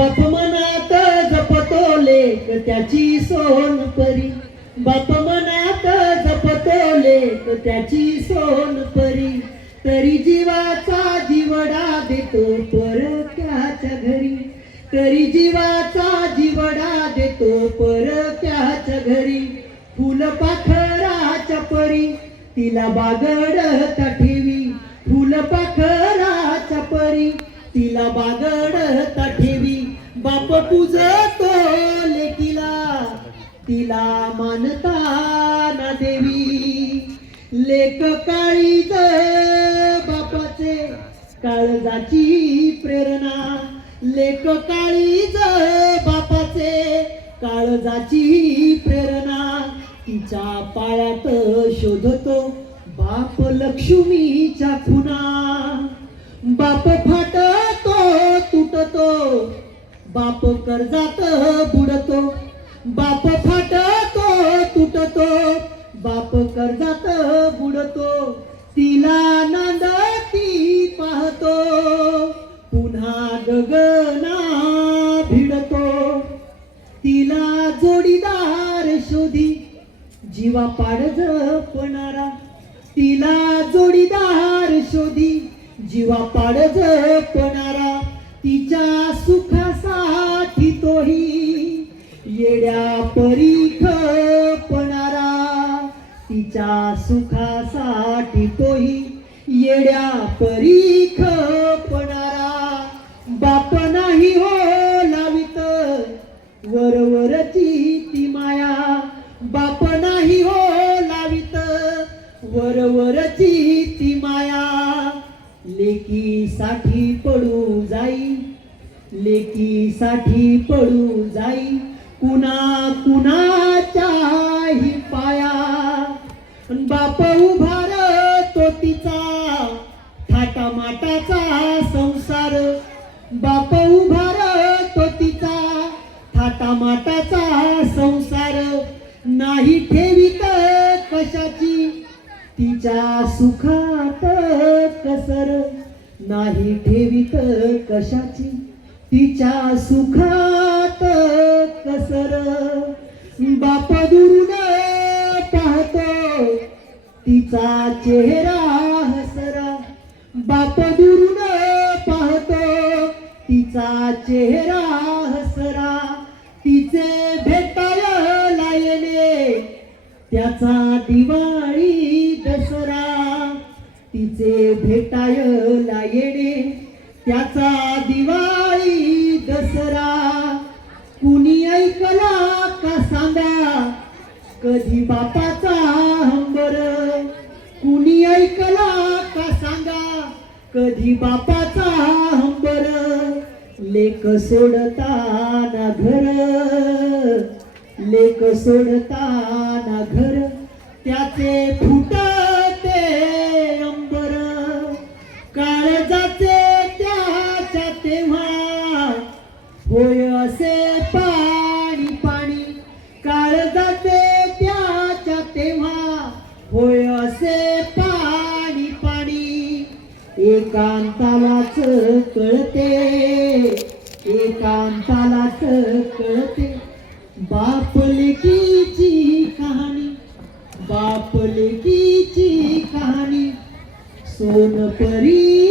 बाप मनात जपतो लेक त्याची सोनपरी, बाप मनात जपतो लेक त्याची सोनपरी, तरी जीवाचा जीवडा देतो परक्याच्या घरी, तरी जीवाचा जीवडा देतो परक्याच्या घरी. फुलपाखराच्या परी तिला बागडता ठेवी, फुलपाखराच्या परी तिला बागडता ठेवी. बाप पूजतो लेकीला तिला मानताना देवी. लेक काळीज बापाचे काळजाची प्रेरणा, लेक काळीज बापाचे काळजाची प्रेरणा. तिच्या पायात शोधतो बाप लक्ष्मीच्या खुणा. बाप फाटतो तुटतो बाप कर्जात बुडतो, बाप फाटतो तुटतो बाप कर्जात बुडतो. तिला नांदती पाहतो पुन्हा गगना भिडतो. तिला जोडीदार शोधी जीवा पाड जपणारा, तिला जोडीदार शोधी जीवा पाड जपणारा. तिच्या सुखासाठी तोही येड्या परी खपणारा, तिच्या सुखासाठी तोही येड्या परी खपणारा. बाप नाही हो लावित वरवरची ती माया, बाप नाही हो लावित वरवरची ती माया. लेकीसाठी पडू जाई, लेकीसाठी पडू जाई कुणा कुणाच्याही पाया. बाप उभारतो तिचा थाटामाटाचा संसार, बाप उभारतो तिचा थाटामाटाचा संसार. नाही ठेवीत कशाची तिच्या सुखात कसर, नाही ठेवीत कशाची तिच्या सुखात कसर. बाप दुरून पाहतो तिचा चेहरा हसरा, बाप दुरून पाहतो तिचा चेहरा हसरा. तिचे भेटायला येणे त्याचा दिवाळी दसरा, तिचे भेटायला येणे त्याचा दिवाळी दसरा. कुणी ऐकला का सांगा कधी बापाचा हंबर, कुणी ऐकला का सांगा कधी बापाचा हंबर. लेक सोडताना घर, लेक सोडताना घर त्याचे फुटते अंबर. काळजाचे त्याच्या तेव्हा होय असे पाणी पाणी, काळजाचे त्याच्या तेव्हा होय असे पाणी पाणी. एकांतालाच कळते, एकांतालाच कळते बाप लेकीची कहाणी, बाप लेकीची कहाणी. सोनपरी